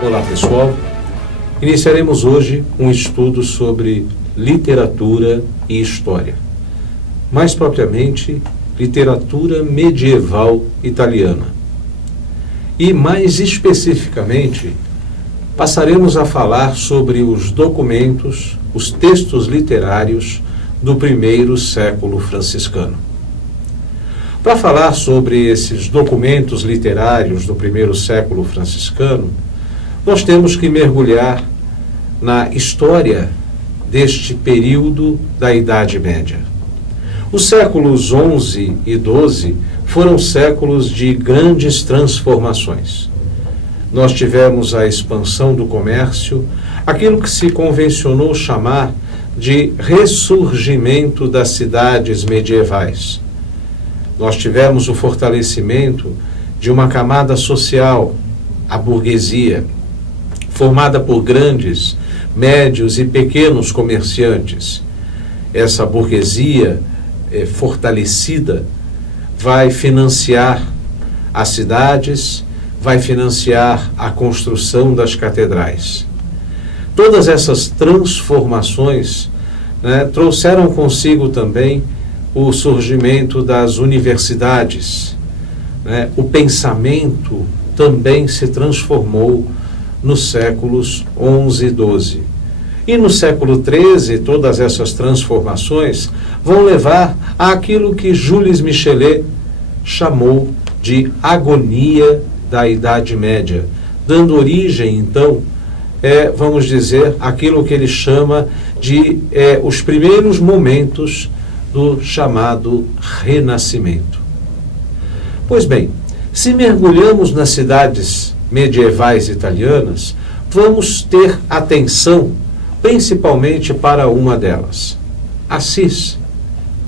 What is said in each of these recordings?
Olá pessoal, iniciaremos hoje um estudo sobre literatura e história. Mais propriamente, literatura medieval italiana. E mais especificamente, passaremos a falar sobre os documentos, os textos literários do primeiro século franciscano. Para falar sobre esses documentos literários do primeiro século franciscano, nós temos que mergulhar na história deste período da Idade Média. Os séculos XI e XII foram séculos de grandes transformações. Nós tivemos a expansão do comércio, aquilo que se convencionou chamar de ressurgimento das cidades medievais. Nós tivemos o fortalecimento de uma camada social, a burguesia, formada por grandes, médios e pequenos comerciantes. Essa burguesia fortalecida vai financiar as cidades, vai financiar a construção das catedrais. Todas essas transformações, trouxeram consigo também o surgimento das universidades. O pensamento também se transformou nos séculos XI e XII. E no século XIII, todas essas transformações vão levar àquilo que Jules Michelet chamou de agonia da Idade Média, dando origem, então, vamos dizer, aquilo que ele chama de os primeiros momentos do chamado Renascimento. Pois bem, se mergulhamos nas cidades medievais italianas, vamos ter atenção principalmente para uma delas, Assis,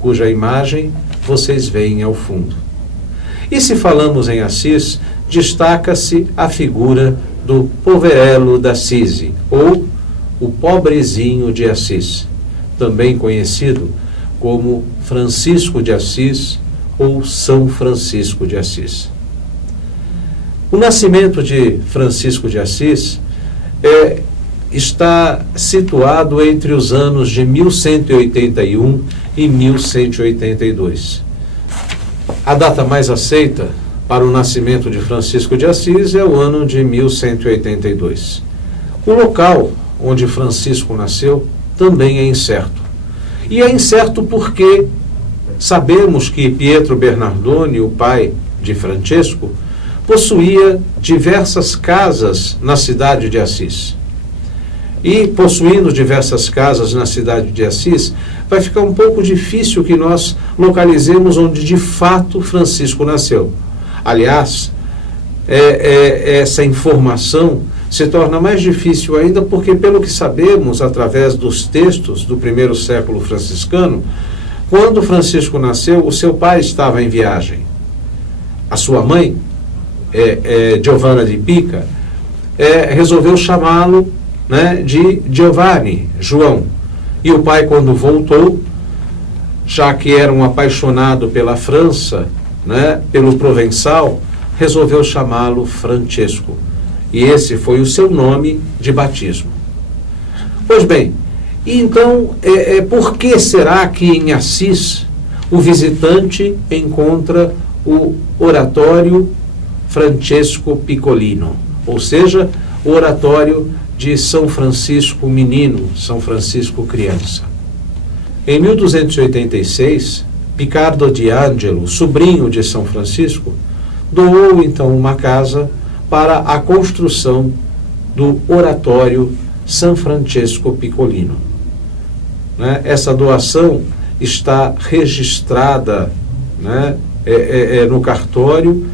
cuja imagem vocês veem ao fundo. E se falamos em Assis, destaca-se a figura do Poverello d'Assisi, ou o pobrezinho de Assis, também conhecido como Francisco de Assis ou São Francisco de Assis. O nascimento de Francisco de Assis está situado entre os anos de 1181 e 1182. A data mais aceita para o nascimento de Francisco de Assis é o ano de 1182. O local onde Francisco nasceu também é incerto. E é incerto porque sabemos que Pietro Bernardone, o pai de Francesco, possuía diversas casas na cidade de Assis. E, possuindo diversas casas na cidade de Assis, vai ficar um pouco difícil que nós localizemos onde de fato Francisco nasceu. Aliás, essa informação se torna mais difícil ainda porque, pelo que sabemos, através dos textos do primeiro século franciscano, quando Francisco nasceu, o seu pai estava em viagem. A sua mãe, Giovanna di Pica, resolveu chamá-lo de Giovanni, João. E o pai, quando voltou, já que era um apaixonado pela França, pelo Provençal, resolveu chamá-lo Francesco. E esse foi o seu nome de batismo. Pois bem, então, por que será que em Assis o visitante encontra o oratório Francesco Piccolino, ou seja, o oratório de São Francisco Menino, São Francisco Criança? Em 1286, Picardo di Angelo, sobrinho de São Francisco, doou então uma casa para a construção do oratório São Francesco Piccolino. Essa doação está registrada no cartório,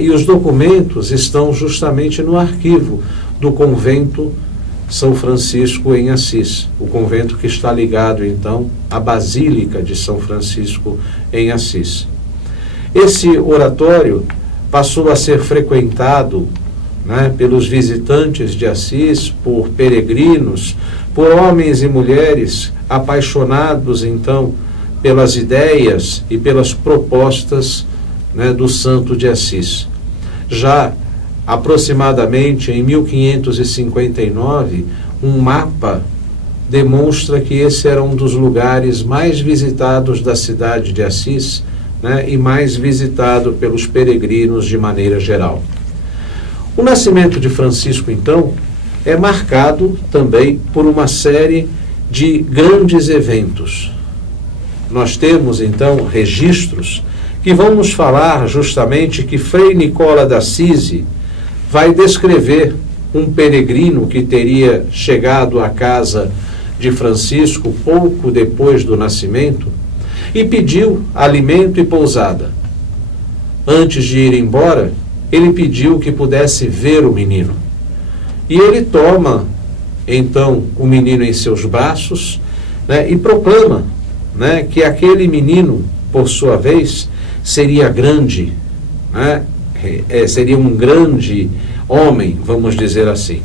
e os documentos estão justamente no arquivo do convento São Francisco em Assis, o convento que está ligado então à Basílica de São Francisco em Assis. Esse oratório passou a ser frequentado pelos visitantes de Assis, por peregrinos, por homens e mulheres apaixonados então pelas ideias e pelas propostas do Santo de Assis. Já aproximadamente em 1559, um mapa demonstra que esse era um dos lugares mais visitados da cidade de Assis, né, e mais visitado pelos peregrinos de maneira geral. O nascimento de Francisco, então, é marcado também por uma série de grandes eventos. Nós temos, então, registros que vão nos falar justamente que Frei Nicola d'Assisi vai descrever um peregrino que teria chegado à casa de Francisco pouco depois do nascimento e pediu alimento e pousada. Antes de ir embora, ele pediu que pudesse ver o menino. E ele toma, então, o menino em seus braços, né, e proclama, né, que aquele menino, por sua vez, seria grande, né, seria um grande homem, vamos dizer assim.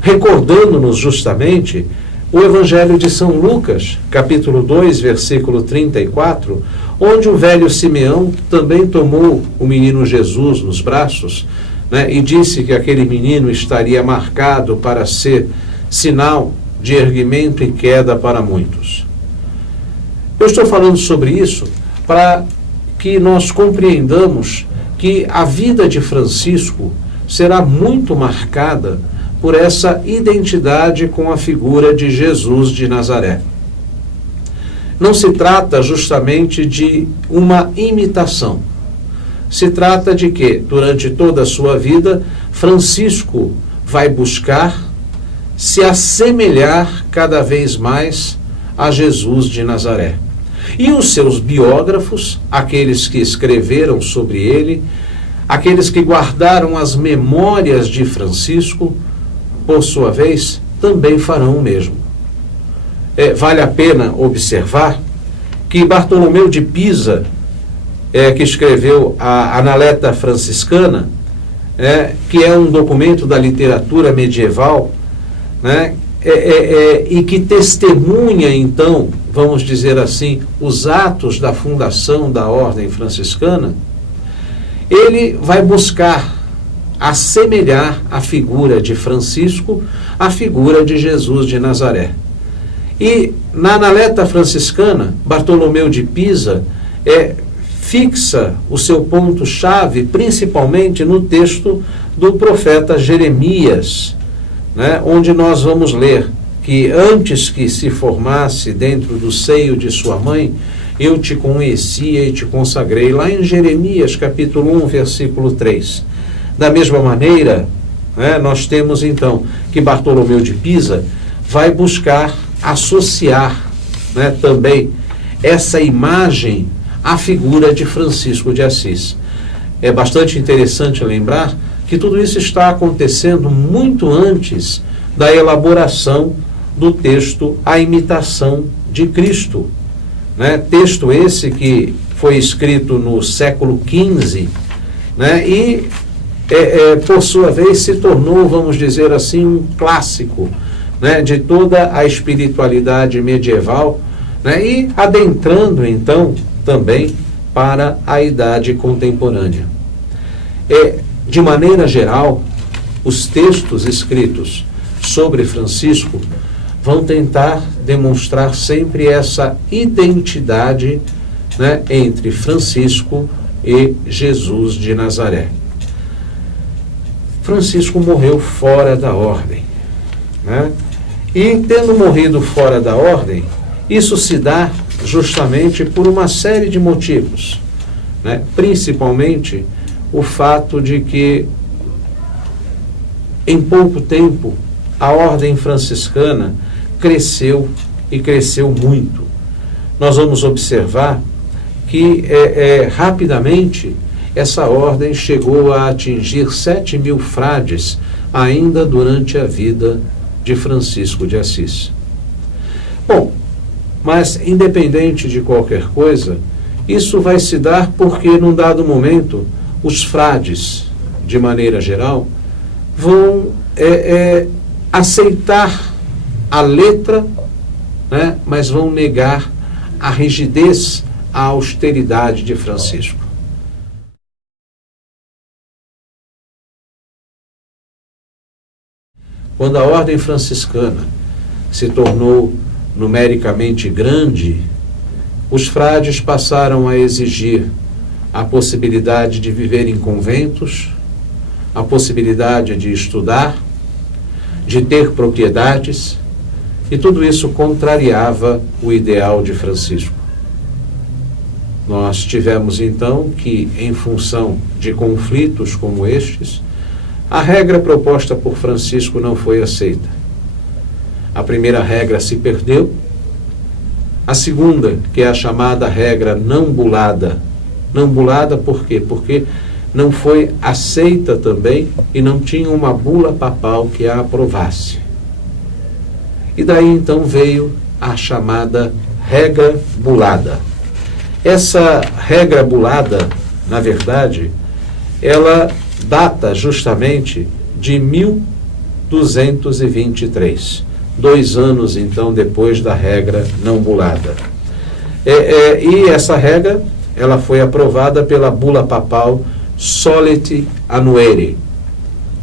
Recordando-nos justamente o Evangelho de São Lucas, capítulo 2, versículo 34, onde o velho Simeão também tomou o menino Jesus nos braços, né, e disse que aquele menino estaria marcado para ser sinal de erguimento e queda para muitos. Eu estou falando sobre isso para que nós compreendamos que a vida de Francisco será muito marcada por essa identidade com a figura de Jesus de Nazaré. Não se trata justamente de uma imitação. Se trata de que, durante toda a sua vida, Francisco vai buscar se assemelhar cada vez mais a Jesus de Nazaré. E os seus biógrafos, aqueles que escreveram sobre ele, aqueles que guardaram as memórias de Francisco, por sua vez, também farão o mesmo. Vale a pena observar que Bartolomeu de Pisa, que escreveu a Analecta Franciscana, que é um documento da literatura medieval, né, e que testemunha, então, vamos dizer assim, os atos da fundação da Ordem Franciscana, ele vai buscar assemelhar a figura de Francisco à figura de Jesus de Nazaré. E na Analecta Franciscana, Bartolomeu de Pisa fixa o seu ponto-chave principalmente no texto do profeta Jeremias, né, onde nós vamos ler que antes que se formasse dentro do seio de sua mãe, eu te conhecia e te consagrei, lá em Jeremias capítulo 1, versículo 3. Da mesma maneira, né, nós temos então que Bartolomeu de Pisa vai buscar associar, né, também essa imagem à figura de Francisco de Assis. É bastante interessante lembrar que tudo isso está acontecendo muito antes da elaboração do texto A Imitação de Cristo, né? Texto esse que foi escrito no século XV, né? E por sua vez se tornou, vamos dizer assim, um clássico, né, de toda a espiritualidade medieval, né, e adentrando então também para a idade contemporânea. De maneira geral, os textos escritos sobre Francisco vão tentar demonstrar sempre essa identidade, né, entre Francisco e Jesus de Nazaré. Francisco morreu fora da ordem, né? E tendo morrido fora da ordem, isso se dá justamente por uma série de motivos, né? Principalmente o fato de que em pouco tempo a ordem franciscana cresceu e cresceu muito. Nós vamos observar que rapidamente essa ordem chegou a atingir 7.000 frades ainda durante a vida de Francisco de Assis. Bom, mas independente de qualquer coisa, isso vai se dar porque num dado momento os frades, de maneira geral, vão aceitar a letra, né, mas vão negar a rigidez, a austeridade de Francisco. quando a ordem franciscana se tornou numericamente grande, os frades passaram a exigir a possibilidade de viver em conventos, a possibilidade de estudar, de ter propriedades, e tudo isso contrariava o ideal de Francisco. Nós tivemos então que, em função de conflitos como estes, a regra proposta por Francisco não foi aceita. A primeira regra se perdeu. A segunda, que é a chamada regra não bulada. Não bulada por quê? Porque não foi aceita também e não tinha uma bula papal que a aprovasse. E daí então veio a chamada regra bulada. Essa regra bulada, na verdade, ela data justamente de 1223, 2 anos então depois da regra não bulada. E essa regra, ela foi aprovada pela bula papal Soliti Annuarii,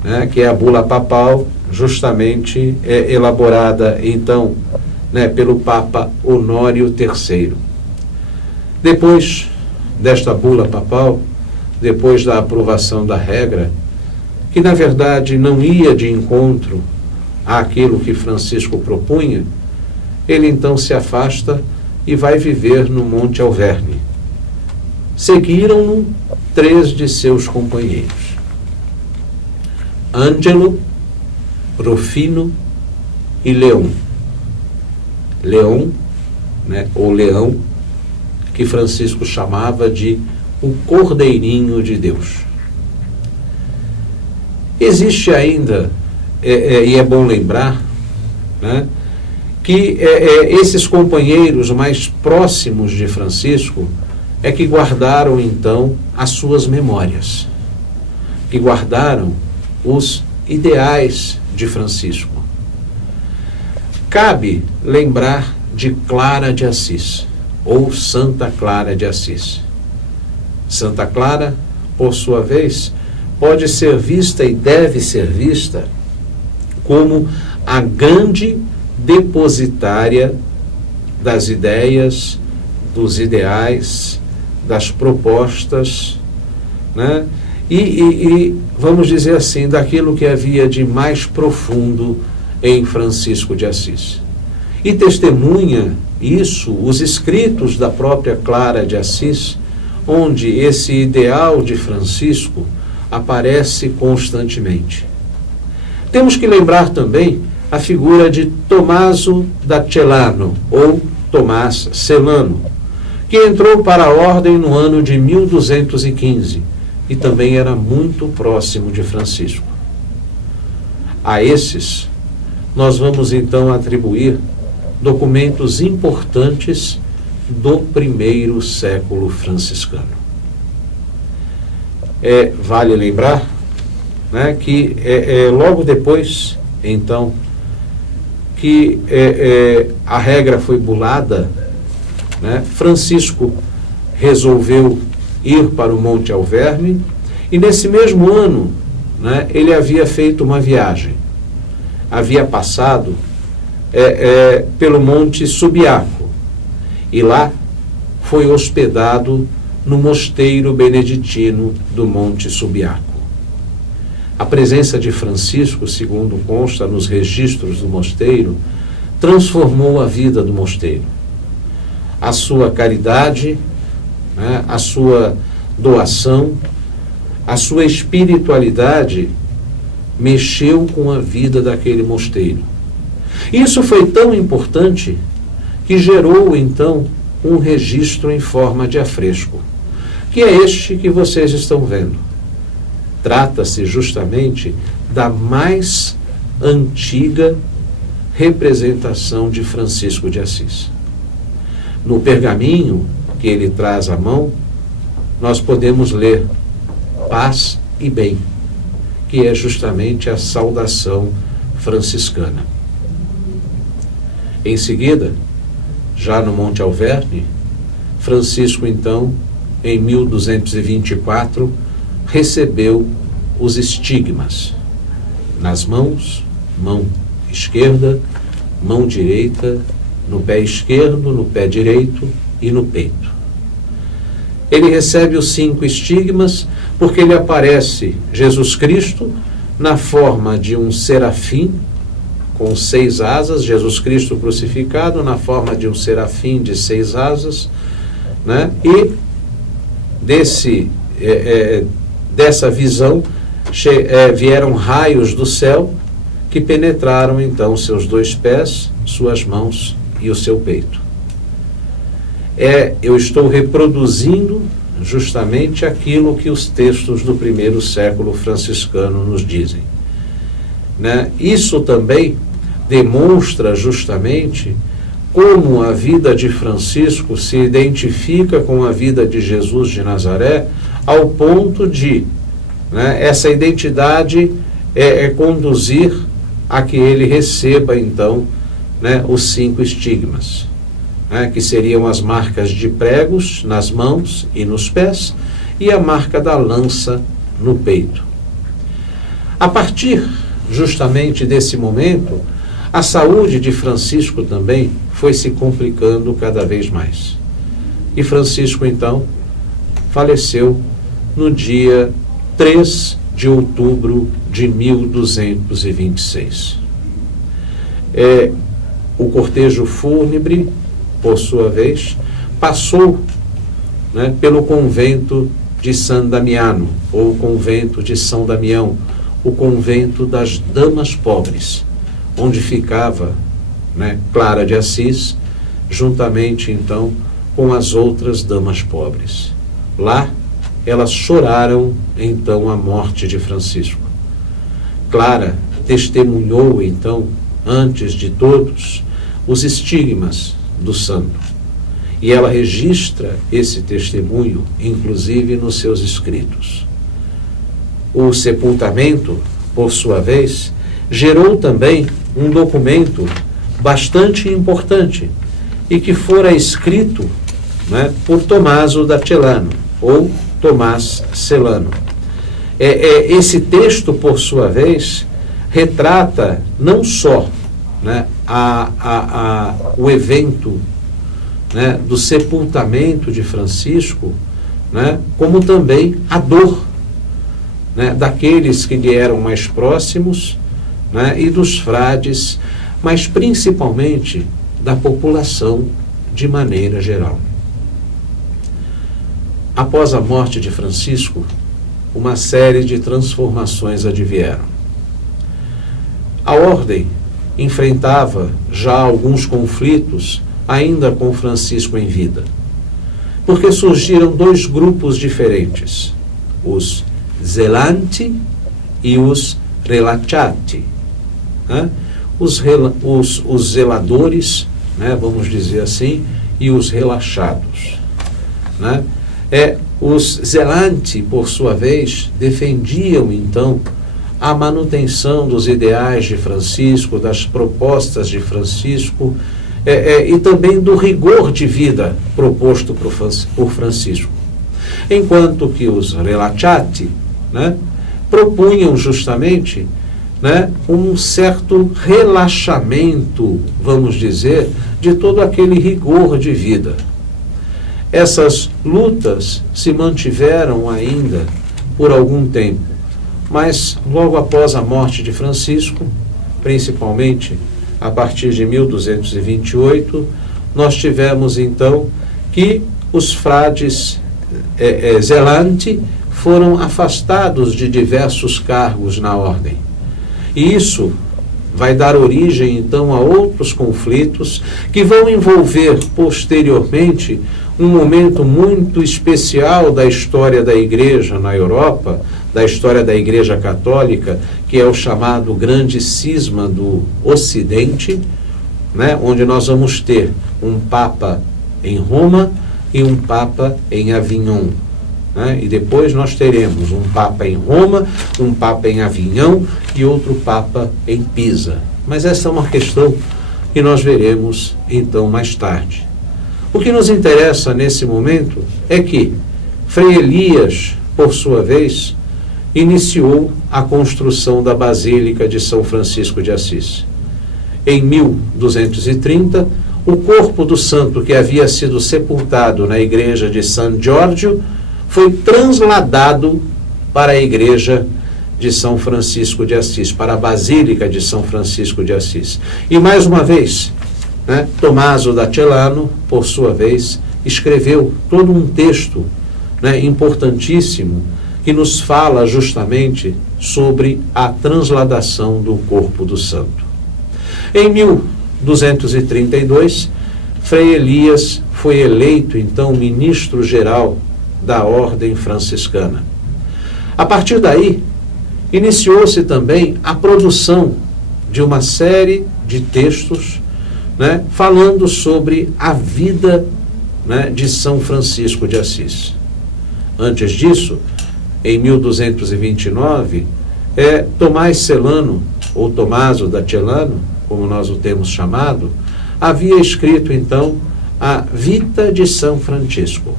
né, que é a bula papal justamente elaborada então, né, pelo Papa Honório III. Depois desta bula papal, depois da aprovação da regra, que na verdade não ia de encontro àquilo que Francisco propunha, ele então se afasta e vai viver no Monte Alverne. Seguiram-no 3 de seus companheiros: Ângelo, Rufino e Leão. Leão, né, ou Leão, que Francisco chamava de o Cordeirinho de Deus. Existe ainda, e é bom lembrar, né, que esses companheiros mais próximos de Francisco é que guardaram então as suas memórias, que guardaram os ideais de Francisco. Cabe lembrar de Clara de Assis, ou Santa Clara de Assis. Santa Clara, por sua vez, pode ser vista e deve ser vista como a grande depositária das ideias, dos ideais, das propostas, né? E vamos dizer assim, daquilo que havia de mais profundo em Francisco de Assis. E testemunha isso os escritos da própria Clara de Assis, onde esse ideal de Francisco aparece constantemente. Temos que lembrar também a figura de Tommaso da Celano, ou Tomás Celano, que entrou para a ordem no ano de 1215 e também era muito próximo de Francisco. A esses, nós vamos então atribuir documentos importantes do primeiro século franciscano. Vale lembrar, né, que logo depois, então, que a regra foi bulada, né, Francisco resolveu ir para o Monte Alverne, e nesse mesmo ano, né, ele havia feito uma viagem. Havia passado pelo Monte Subiaco, e lá foi hospedado no mosteiro beneditino do Monte Subiaco. A presença de Francisco, segundo consta nos registros do mosteiro, transformou a vida do mosteiro. A sua caridade, né, a sua doação, a sua espiritualidade mexeu com a vida daquele mosteiro. Isso foi tão importante que gerou, então, um registro em forma de afresco, que é este que vocês estão vendo. Trata-se justamente da mais antiga representação de Francisco de Assis. No pergaminho que ele traz à mão, nós podemos ler paz e bem, que é justamente a saudação franciscana. Em seguida, já no Monte Alverne, Francisco, então, em 1224, recebeu os estigmas nas mãos mão esquerda, mão direita, no pé esquerdo, no pé direito e no peito. Ele recebe os 5 estigmas porque ele aparece, Jesus Cristo, na forma de um serafim com 6 asas, Jesus Cristo crucificado na forma de um serafim de 6 asas, né? E dessa visão vieram raios do céu que penetraram então seus 2 pés, suas mãos e o seu peito. Eu estou reproduzindo justamente aquilo que os textos do primeiro século franciscano nos dizem, né? Isso também demonstra justamente como a vida de Francisco se identifica com a vida de Jesus de Nazaré, ao ponto de, né, essa identidade conduzir a que ele receba então, né, os 5 estigmas, né, que seriam as marcas de pregos nas mãos e nos pés e a marca da lança no peito. A partir justamente desse momento, a saúde de Francisco também foi se complicando cada vez mais. E Francisco, então, faleceu no dia 3 de outubro de 1226. O cortejo fúnebre, por sua vez, passou, né, pelo convento de San Damiano, ou convento de São Damião, o convento das damas pobres, onde ficava, né, Clara de Assis, juntamente então com as outras damas pobres. Lá elas choraram então a morte de Francisco. Clara testemunhou então, antes de todos, os estigmas do santo. E ela registra esse testemunho, inclusive nos seus escritos. O sepultamento, por sua vez, gerou também um documento bastante importante e que fora escrito, né, por Tommaso da Celano, ou Tomás Celano. Esse texto, por sua vez, retrata não só, né, o evento, né, do sepultamento de Francisco, né, como também a dor, né, daqueles que lhe eram mais próximos, né, e dos frades, mas principalmente da população de maneira geral. Após a morte de Francisco, uma série de transformações advieram. A ordem enfrentava já alguns conflitos ainda com Francisco em vida, porque surgiram 2 grupos diferentes, os zelanti e os relacciati, né? Os zeladores, né, vamos dizer assim, e os relaxados, né? Os zelanti, por sua vez, defendiam então a manutenção dos ideais de Francisco, das propostas de Francisco, e também do rigor de vida proposto por Francisco. Enquanto que os relacciati, né, propunham justamente, né, um certo relaxamento, vamos dizer, de todo aquele rigor de vida. Essas lutas se mantiveram ainda por algum tempo, mas logo após a morte de Francisco, principalmente a partir de 1228, nós tivemos então que os frades zelanti foram afastados de diversos cargos na ordem. E isso vai dar origem então a outros conflitos que vão envolver posteriormente um momento muito especial da história da Igreja na Europa, da história da Igreja Católica, que é o chamado Grande Cisma do Ocidente, né, onde nós vamos ter um Papa em Roma e um Papa em Avignon. Né? E depois nós teremos um Papa em Roma, um Papa em Avignon e outro Papa em Pisa. Mas essa é uma questão que nós veremos então mais tarde. O que nos interessa nesse momento é que Frei Elias, por sua vez, iniciou a construção da Basílica de São Francisco de Assis. Em 1230, o corpo do santo que havia sido sepultado na igreja de San Giorgio foi trasladado para a igreja de São Francisco de Assis, para a Basílica de São Francisco de Assis. E mais uma vez, Tommaso da Celano, por sua vez, escreveu todo um texto importantíssimo que nos fala justamente sobre a transladação do corpo do santo. Em 1232, Frei Elias foi eleito, então, ministro-geral da Ordem Franciscana. A partir daí, iniciou-se também a produção de uma série de textos falando sobre a vida de São Francisco de Assis. Antes disso, em 1229, Tomás Celano, ou Tommaso da Celano, como nós o temos chamado, havia escrito, então, a Vita de São Francisco,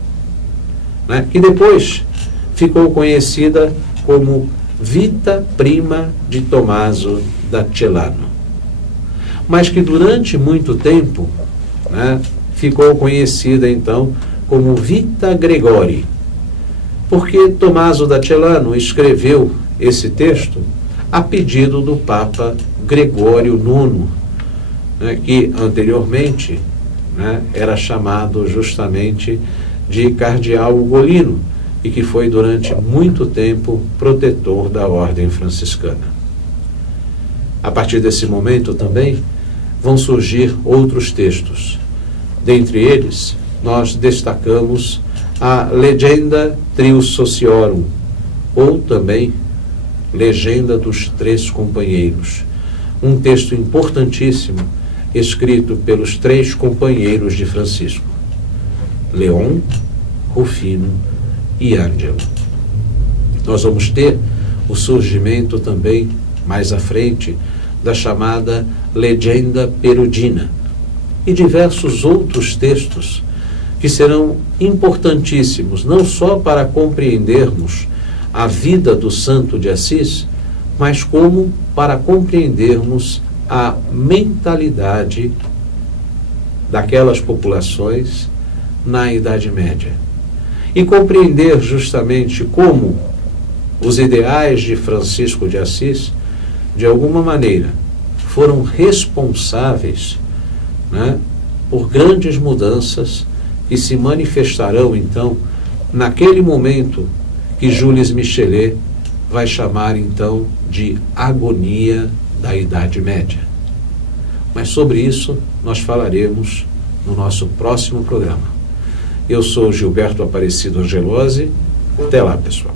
que depois ficou conhecida como Vita Prima de Tommaso da Celano, mas que durante muito tempo ficou conhecida, então, como Vita Gregori, porque Tommaso da Celano escreveu esse texto a pedido do Papa Gregório IX, que anteriormente era chamado justamente de Cardeal Ugolino, e que foi durante muito tempo protetor da Ordem Franciscana. A partir desse momento também vão surgir outros textos. Dentre eles, nós destacamos a Legenda Trius Sociorum, ou também Legenda dos Três Companheiros, um texto importantíssimo escrito pelos três companheiros de Francisco, Leon, Rufino e Ângelo. Nós vamos ter o surgimento também, mais à frente, da chamada Legenda Perudina e diversos outros textos que serão importantíssimos, não só para compreendermos a vida do Santo de Assis, mas como para compreendermos a mentalidade daquelas populações na Idade Média. E compreender justamente como os ideais de Francisco de Assis, de alguma maneira, foram responsáveis por grandes mudanças que se manifestarão, então, naquele momento que Jules Michelet vai chamar, então, de agonia da Idade Média. Mas sobre isso nós falaremos no nosso próximo programa. Eu sou Gilberto Aparecido Angelosi. Até lá, pessoal.